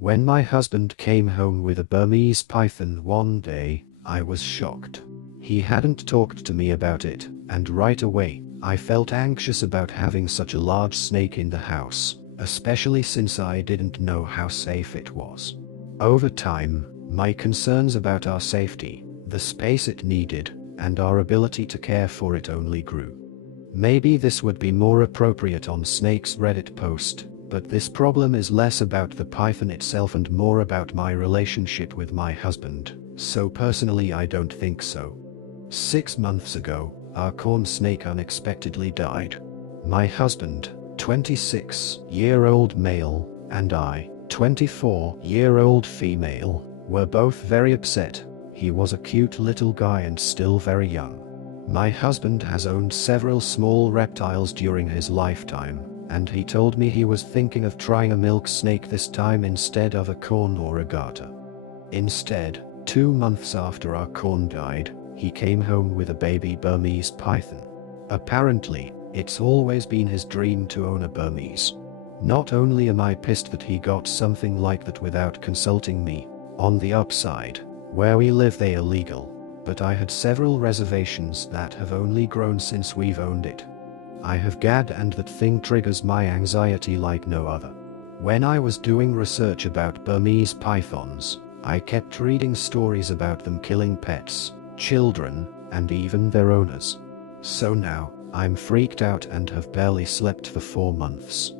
When my husband came home with a Burmese python one day, I was shocked. He hadn't talked to me about it, and right away, I felt anxious about having such a large snake in the house, especially since I didn't know how safe it was. Over time, my concerns about our safety, the space it needed, and our ability to care for it only grew. Maybe this would be more appropriate on Snake's Reddit post, but this problem is less about the python itself and more about my relationship with my husband, so personally I don't think so. 6 months ago, our corn snake unexpectedly died. My husband, 26-year-old male, and I, 24-year-old female, were both very upset. He was a cute little guy and still very young. My husband has owned several small reptiles during his lifetime, and he told me he was thinking of trying a milk snake this time instead of a corn or a garter. Instead, 2 months after our corn died, he came home with a baby Burmese python. Apparently, it's always been his dream to own a Burmese. Not only am I pissed that he got something like that without consulting me, on the upside, where we live they are legal, but I had several reservations that have only grown since we've owned it. I have GAD and that thing triggers my anxiety like no other. When I was doing research about Burmese pythons, I kept reading stories about them killing pets, children, and even their owners. So now, I'm freaked out and have barely slept for 4 months.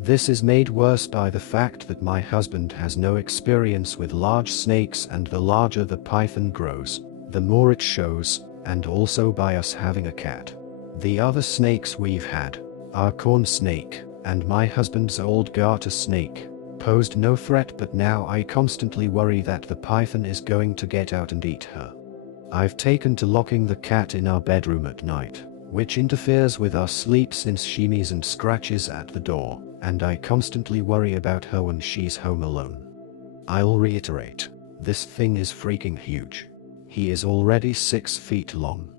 This is made worse by the fact that my husband has no experience with large snakes, and the larger the python grows, the more it shows, and also by us having a cat. The other snakes we've had, our corn snake, and my husband's old garter snake, posed no threat, but now I constantly worry that the python is going to get out and eat her. I've taken to locking the cat in our bedroom at night, which interferes with our sleep since she meows and scratches at the door, and I constantly worry about her when she's home alone. I'll reiterate, this thing is freaking huge. He is already 6 feet long.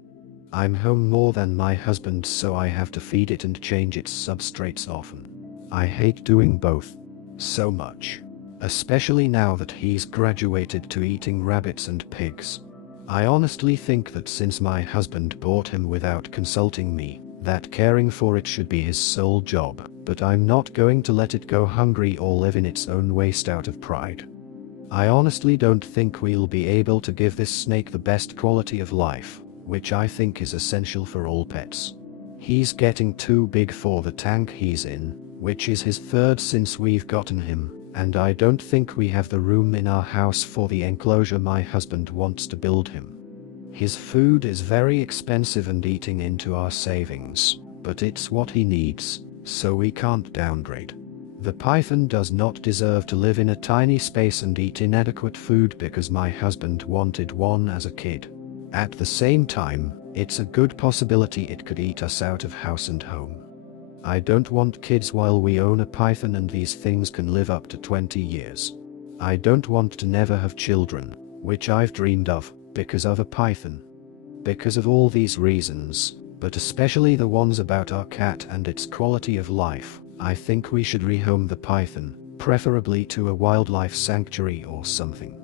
I'm home more than my husband, so I have to feed it and change its substrates often. I hate doing both so much, especially now that he's graduated to eating rabbits and pigs. I honestly think that since my husband bought him without consulting me, that caring for it should be his sole job, but I'm not going to let it go hungry or live in its own waste out of pride. I honestly don't think we'll be able to give this snake the best quality of life, which I think is essential for all pets. He's getting too big for the tank he's in, which is his 3rd since we've gotten him, and I don't think we have the room in our house for the enclosure my husband wants to build him. His food is very expensive and eating into our savings, but it's what he needs, so we can't downgrade. The python does not deserve to live in a tiny space and eat inadequate food because my husband wanted one as a kid. At the same time, it's a good possibility it could eat us out of house and home. I don't want kids while we own a python, and these things can live up to 20 years. I don't want to never have children, which I've dreamed of, because of a python. Because of all these reasons, but especially the ones about our cat and its quality of life, I think we should rehome the python, preferably to a wildlife sanctuary or something.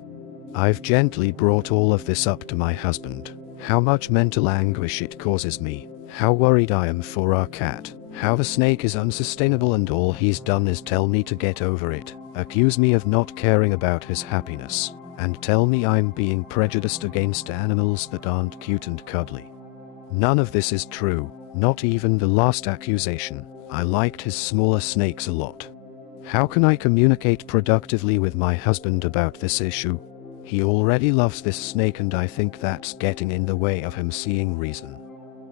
I've gently brought all of this up to my husband, how much mental anguish it causes me, how worried I am for our cat, how the snake is unsustainable, and all he's done is tell me to get over it, accuse me of not caring about his happiness, and tell me I'm being prejudiced against animals that aren't cute and cuddly. None of this is true, not even the last accusation. I liked his smaller snakes a lot. How can I communicate productively with my husband about this issue? He already loves this snake, and I think that's getting in the way of him seeing reason.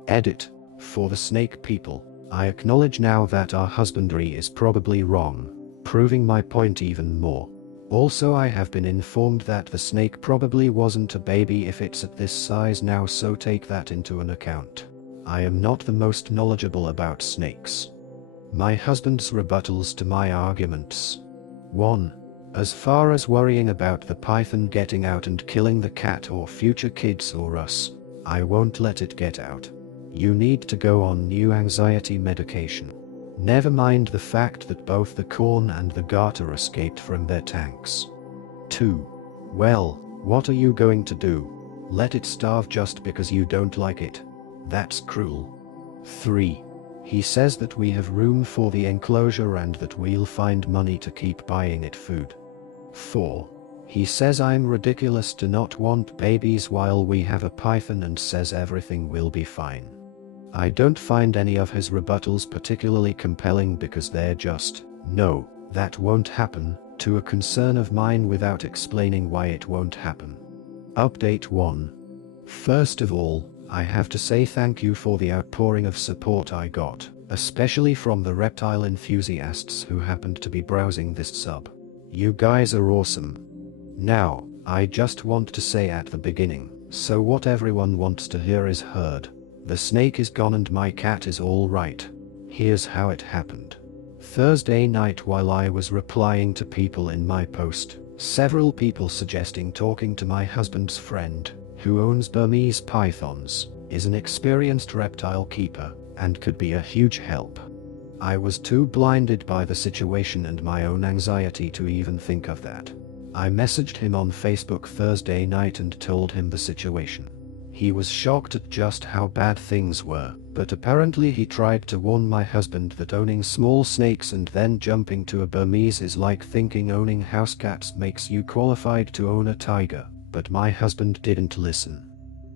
Edit. For the snake people, I acknowledge now that our husbandry is probably wrong, proving my point even more. Also, I have been informed that the snake probably wasn't a baby if it's at this size now, so take that into an account. I am not the most knowledgeable about snakes. My husband's rebuttals to my arguments. 1. As far as worrying about the python getting out and killing the cat or future kids or us, I won't let it get out. You need to go on new anxiety medication. Never mind the fact that both the corn and the garter escaped from their tanks. 2. Well, what are you going to do? Let it starve just because you don't like it? That's cruel. 3. He says that we have room for the enclosure and that we'll find money to keep buying it food. 4. He says I'm ridiculous to not want babies while we have a python and says everything will be fine. I don't find any of his rebuttals particularly compelling because they're just, no, that won't happen, to a concern of mine without explaining why it won't happen. Update 1. First of all, I have to say thank you for the outpouring of support I got, especially from the reptile enthusiasts who happened to be browsing this sub. You guys are awesome. Now, I just want to say at the beginning, so what everyone wants to hear is heard. The snake is gone and my cat is all right. Here's how it happened. Thursday night while I was replying to people in my post, several people suggesting talking to my husband's friend, who owns Burmese pythons, is an experienced reptile keeper, and could be a huge help. I was too blinded by the situation and my own anxiety to even think of that. I messaged him on Facebook Thursday night and told him the situation. He was shocked at just how bad things were, but apparently he tried to warn my husband that owning small snakes and then jumping to a Burmese is like thinking owning house cats makes you qualified to own a tiger, but my husband didn't listen.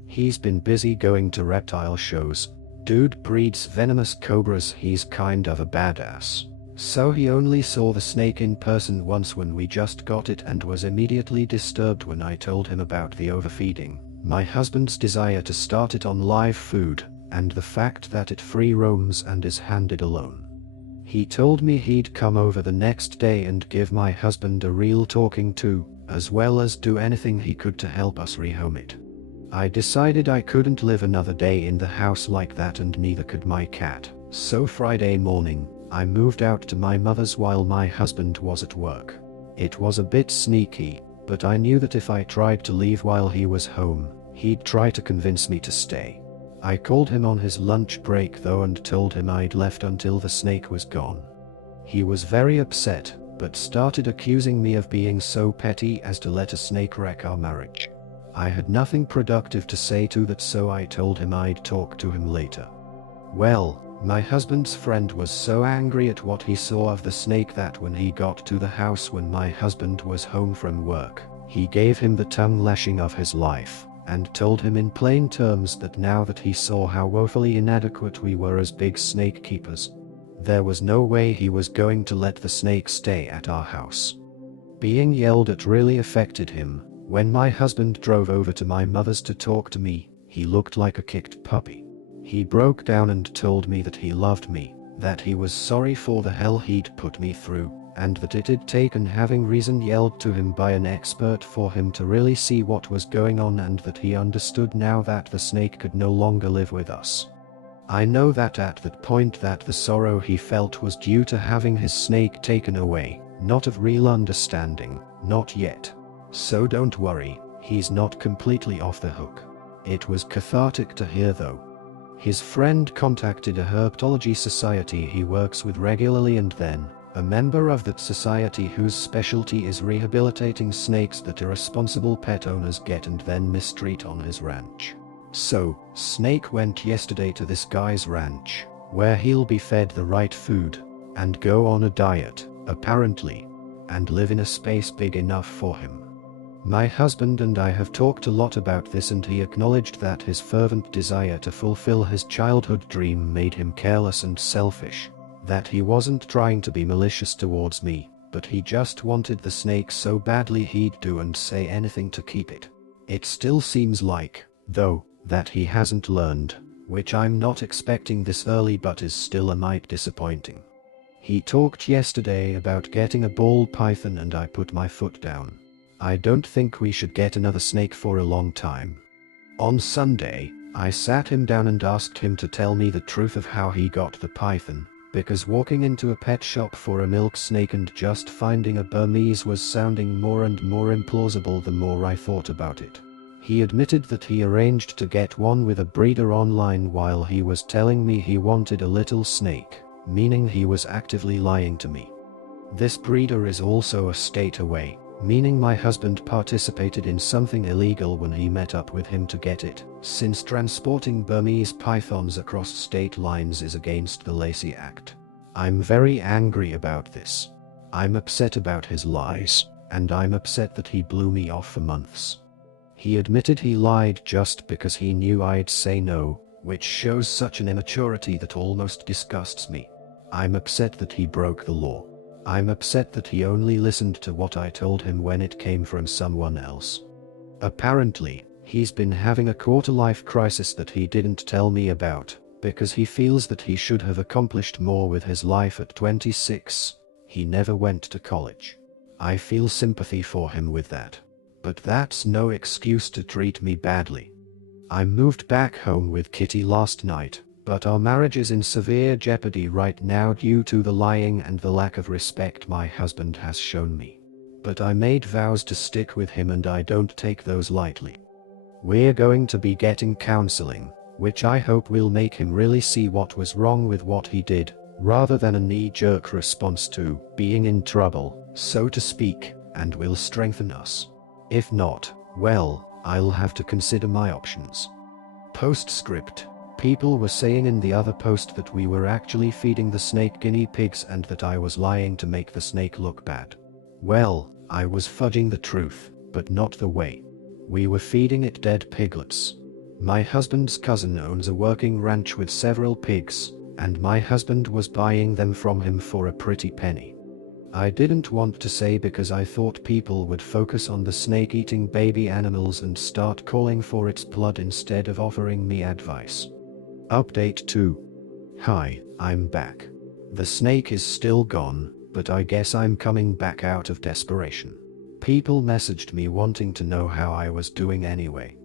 He's been busy going to reptile shows. Dude breeds venomous cobras, he's kind of a badass. So he only saw the snake in person once when we just got it and was immediately disturbed when I told him about the overfeeding, my husband's desire to start it on live food, and the fact that it free roams and is handed alone. He told me he'd come over the next day and give my husband a real talking to, as well as do anything he could to help us rehome it. I decided I couldn't live another day in the house like that and neither could my cat, so Friday morning, I moved out to my mother's while my husband was at work. It was a bit sneaky, but I knew that if I tried to leave while he was home, he'd try to convince me to stay. I called him on his lunch break though and told him I'd left until the snake was gone. He was very upset, but started accusing me of being so petty as to let a snake wreck our marriage. I had nothing productive to say to that, so I told him I'd talk to him later. Well, my husband's friend was so angry at what he saw of the snake that when he got to the house when my husband was home from work, he gave him the tongue lashing of his life, and told him in plain terms that now that he saw how woefully inadequate we were as big snake keepers, there was no way he was going to let the snake stay at our house. Being yelled at really affected him. When my husband drove over to my mother's to talk to me, he looked like a kicked puppy. He broke down and told me that he loved me, that he was sorry for the hell he'd put me through, and that it had taken having reason yelled to him by an expert for him to really see what was going on, and that he understood now that the snake could no longer live with us. I know that at that point that the sorrow he felt was due to having his snake taken away, not of real understanding, not yet. So don't worry, he's not completely off the hook. It was cathartic to hear though. His friend contacted a herpetology society he works with regularly, and then a member of that society whose specialty is rehabilitating snakes that irresponsible pet owners get and then mistreat on his ranch. So, Snake went yesterday to this guy's ranch, where he'll be fed the right food, and go on a diet, apparently, and live in a space big enough for him. My husband and I have talked a lot about this, and he acknowledged that his fervent desire to fulfill his childhood dream made him careless and selfish, that he wasn't trying to be malicious towards me, but he just wanted the snake so badly he'd do and say anything to keep it. It still seems like, though, that he hasn't learned, which I'm not expecting this early but is still a mite disappointing. He talked yesterday about getting a ball python and I put my foot down. I don't think we should get another snake for a long time. On Sunday, I sat him down and asked him to tell me the truth of how he got the python, because walking into a pet shop for a milk snake and just finding a Burmese was sounding more and more implausible the more I thought about it. He admitted that he arranged to get one with a breeder online while he was telling me he wanted a little snake, meaning he was actively lying to me. This breeder is also a state away, meaning my husband participated in something illegal when he met up with him to get it, since transporting Burmese pythons across state lines is against the Lacey Act. I'm very angry about this. I'm upset about his lies, and I'm upset that he blew me off for months. He admitted he lied just because he knew I'd say no, which shows such an immaturity that almost disgusts me. I'm upset that he broke the law. I'm upset that he only listened to what I told him when it came from someone else. Apparently, he's been having a quarter-life crisis that he didn't tell me about, because he feels that he should have accomplished more with his life at 26. He never went to college. I feel sympathy for him with that. But that's no excuse to treat me badly. I moved back home with Kitty last night, but our marriage is in severe jeopardy right now due to the lying and the lack of respect my husband has shown me. But I made vows to stick with him and I don't take those lightly. We're going to be getting counseling, which I hope will make him really see what was wrong with what he did, rather than a knee-jerk response to being in trouble, so to speak, and will strengthen us. If not, well, I'll have to consider my options. Postscript. People were saying in the other post that we were actually feeding the snake guinea pigs and that I was lying to make the snake look bad. Well, I was fudging the truth, but not the way. We were feeding it dead piglets. My husband's cousin owns a working ranch with several pigs, and my husband was buying them from him for a pretty penny. I didn't want to say because I thought people would focus on the snake eating baby animals and start calling for its blood instead of offering me advice. Update 2. Hi, I'm back. The snake is still gone, but I guess I'm coming back out of desperation. People messaged me wanting to know how I was doing anyway.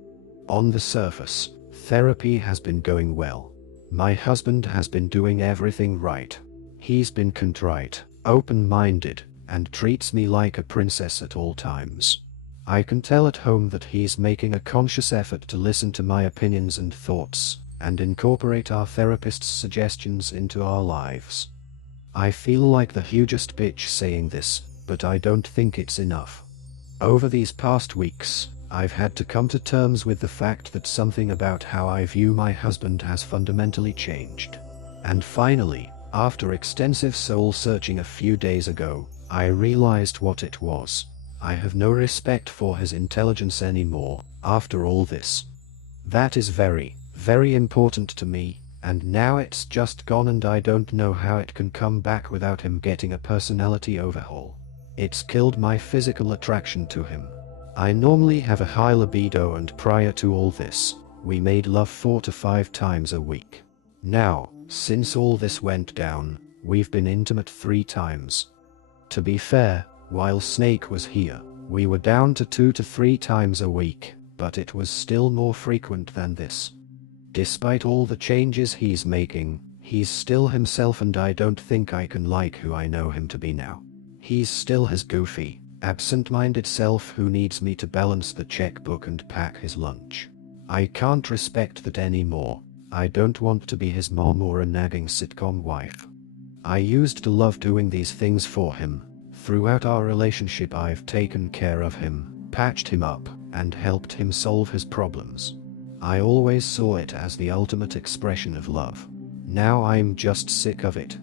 On the surface, therapy has been going well. My husband has been doing everything right. He's been contrite, open-minded, and treats me like a princess at all times. I can tell at home that he's making a conscious effort to listen to my opinions and thoughts, and incorporate our therapist's suggestions into our lives. I feel like the hugest bitch saying this, but I don't think it's enough. Over these past weeks, I've had to come to terms with the fact that something about how I view my husband has fundamentally changed. And finally, after extensive soul-searching a few days ago, I realized what it was. I have no respect for his intelligence anymore, after all this. That is very, very important to me, and now it's just gone and I don't know how it can come back without him getting a personality overhaul. It's killed my physical attraction to him. I normally have a high libido and prior to all this, we made love 4 to 5 times a week. Now, since all this went down, we've been intimate 3 times. To be fair, while Snake was here, we were down to 2 to 3 times a week, but it was still more frequent than this. Despite all the changes he's making, he's still himself and I don't think I can like who I know him to be now. He's still his goofy, absent-minded self who needs me to balance the checkbook and pack his lunch. I can't respect that anymore. I don't want to be his mom or a nagging sitcom wife. I used to love doing these things for him. Throughout our relationship I've taken care of him, patched him up, and helped him solve his problems. I always saw it as the ultimate expression of love. Now I'm just sick of it.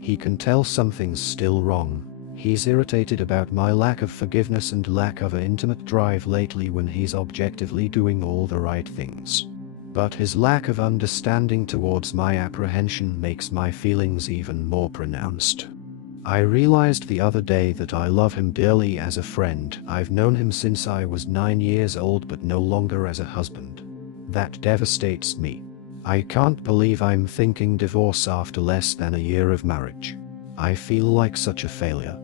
He can tell something's still wrong. He's irritated about my lack of forgiveness and lack of an intimate drive lately when he's objectively doing all the right things. But his lack of understanding towards my apprehension makes my feelings even more pronounced. I realized the other day that I love him dearly as a friend. I've known him since I was 9 years old but no longer as a husband. That devastates me. I can't believe I'm thinking divorce after less than a year of marriage. I feel like such a failure.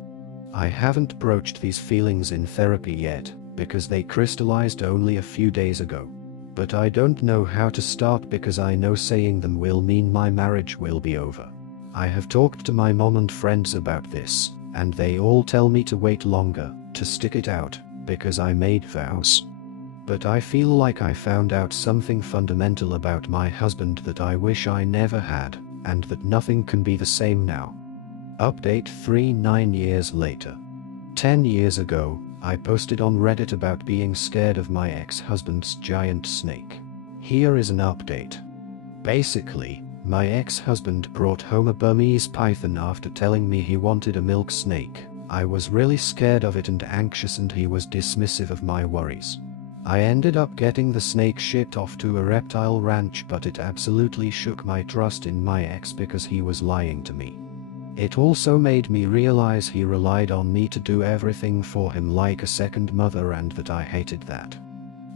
I haven't broached these feelings in therapy yet, because they crystallized only a few days ago. But I don't know how to start because I know saying them will mean my marriage will be over. I have talked to my mom and friends about this, and they all tell me to wait longer, to stick it out, because I made vows. But I feel like I found out something fundamental about my husband that I wish I never had, and that nothing can be the same now. Update 3 9 years later. 10 years ago, I posted on Reddit about being scared of my ex-husband's giant snake. Here is an update. Basically, my ex-husband brought home a Burmese python after telling me he wanted a milk snake. I was really scared of it and anxious, and he was dismissive of my worries. I ended up getting the snake shipped off to a reptile ranch, but it absolutely shook my trust in my ex because he was lying to me. It also made me realize he relied on me to do everything for him like a second mother, and that I hated that.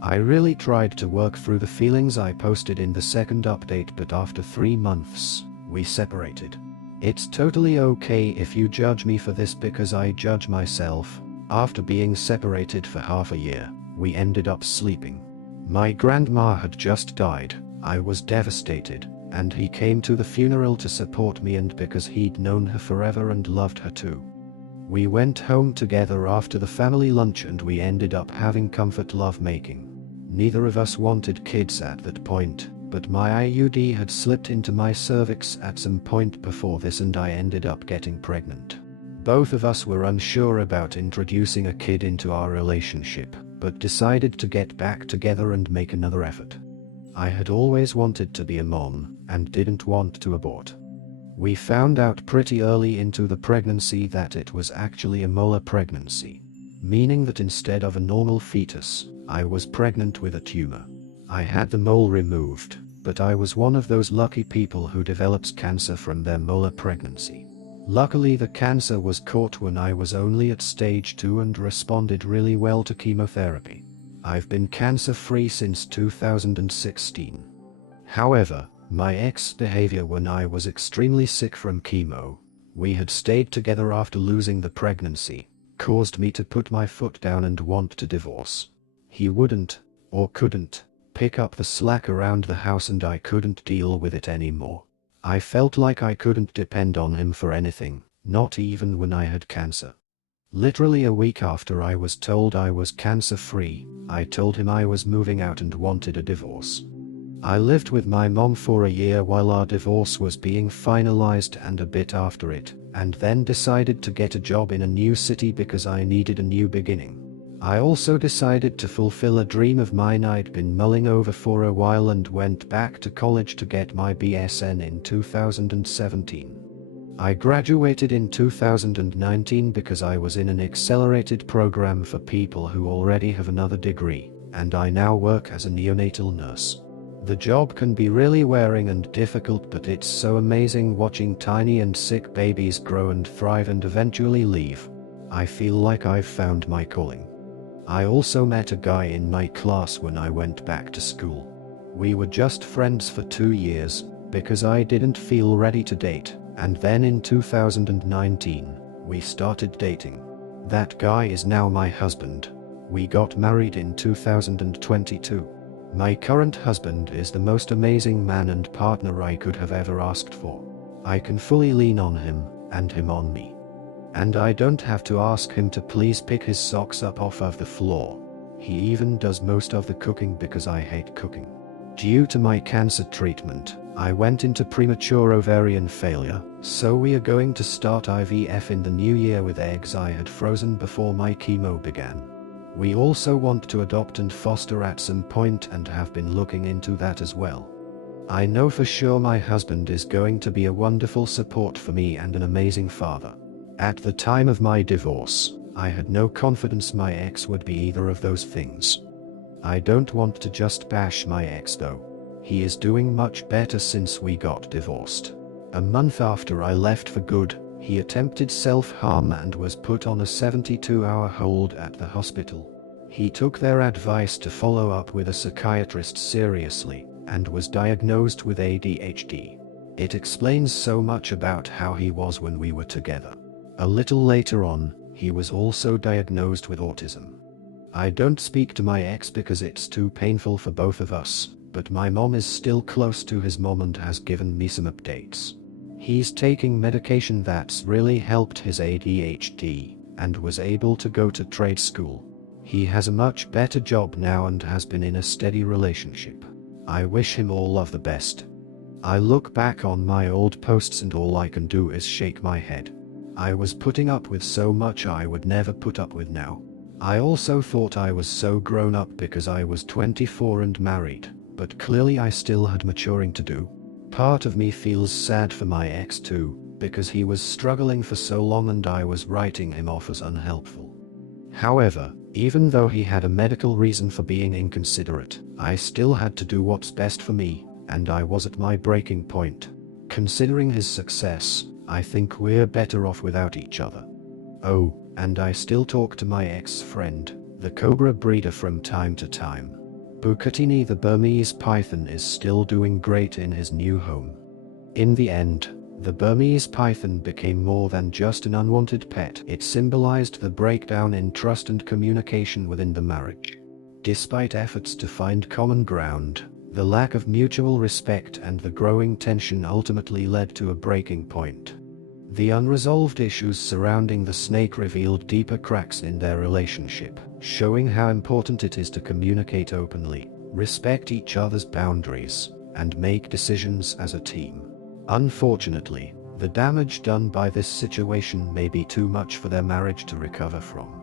I really tried to work through the feelings I posted in the second update, but after 3 months, we separated. It's totally okay if you judge me for this because I judge myself. After being separated for half a year, we ended up sleeping. My grandma had just died. I was devastated, and he came to the funeral to support me, and because he'd known her forever and loved her too. We went home together after the family lunch and we ended up having comfort love making. Neither of us wanted kids at that point, but my IUD had slipped into my cervix at some point before this and I ended up getting pregnant. Both of us were unsure about introducing a kid into our relationship, but decided to get back together and make another effort. I had always wanted to be a mom, and didn't want to abort. We found out pretty early into the pregnancy that it was actually a molar pregnancy, meaning that instead of a normal fetus, I was pregnant with a tumor. I had the mole removed, but I was one of those lucky people who develops cancer from their molar pregnancy. Luckily, the cancer was caught when I was only at stage 2 and responded really well to chemotherapy. I've been cancer-free since 2016. However, my ex's behavior when I was extremely sick from chemo, we had stayed together after losing the pregnancy, caused me to put my foot down and want to divorce. He wouldn't, or couldn't, pick up the slack around the house and I couldn't deal with it anymore. I felt like I couldn't depend on him for anything, not even when I had cancer. Literally a week after I was told I was cancer-free, I told him I was moving out and wanted a divorce. I lived with my mom for a year while our divorce was being finalized and a bit after it, and then decided to get a job in a new city because I needed a new beginning. I also decided to fulfill a dream of mine I'd been mulling over for a while and went back to college to get my BSN in 2017. I graduated in 2019 because I was in an accelerated program for people who already have another degree, and I now work as a neonatal nurse. The job can be really wearing and difficult, but it's so amazing watching tiny and sick babies grow and thrive and eventually leave. I feel like I've found my calling. I also met a guy in my class when I went back to school. We were just friends for 2 years, because I didn't feel ready to date, and then in 2019, we started dating. That guy is now my husband. We got married in 2022. My current husband is the most amazing man and partner I could have ever asked for. I can fully lean on him, and him on me. And I don't have to ask him to please pick his socks up off of the floor. He even does most of the cooking because I hate cooking. Due to my cancer treatment, I went into premature ovarian failure, so we are going to start IVF in the new year with eggs I had frozen before my chemo began. We also want to adopt and foster at some point and have been looking into that as well. I know for sure my husband is going to be a wonderful support for me and an amazing father. At the time of my divorce, I had no confidence my ex would be either of those things. I don't want to just bash my ex though. He is doing much better since we got divorced. A month after I left for good, he attempted self-harm and was put on a 72-hour hold at the hospital. He took their advice to follow up with a psychiatrist seriously, and was diagnosed with ADHD. It explains so much about how he was when we were together. A little later on, he was also diagnosed with autism. I don't speak to my ex because it's too painful for both of us, but my mom is still close to his mom and has given me some updates. He's taking medication that's really helped his ADHD, and was able to go to trade school. He has a much better job now and has been in a steady relationship. I wish him all of the best. I look back on my old posts and all I can do is shake my head. I was putting up with so much I would never put up with now. I also thought I was so grown up because I was 24 and married, but clearly I still had maturing to do. Part of me feels sad for my ex too, because he was struggling for so long and I was writing him off as unhelpful. However, even though he had a medical reason for being inconsiderate, I still had to do what's best for me, and I was at my breaking point. Considering his success, I think we're better off without each other. Oh, and I still talk to my ex-friend, the cobra breeder, from time to time. Bukatini the Burmese python is still doing great in his new home. In the end, the Burmese python became more than just an unwanted pet. It symbolized the breakdown in trust and communication within the marriage. Despite efforts to find common ground, the lack of mutual respect and the growing tension ultimately led to a breaking point. The unresolved issues surrounding the snake revealed deeper cracks in their relationship, showing how important it is to communicate openly, respect each other's boundaries, and make decisions as a team. Unfortunately, the damage done by this situation may be too much for their marriage to recover from.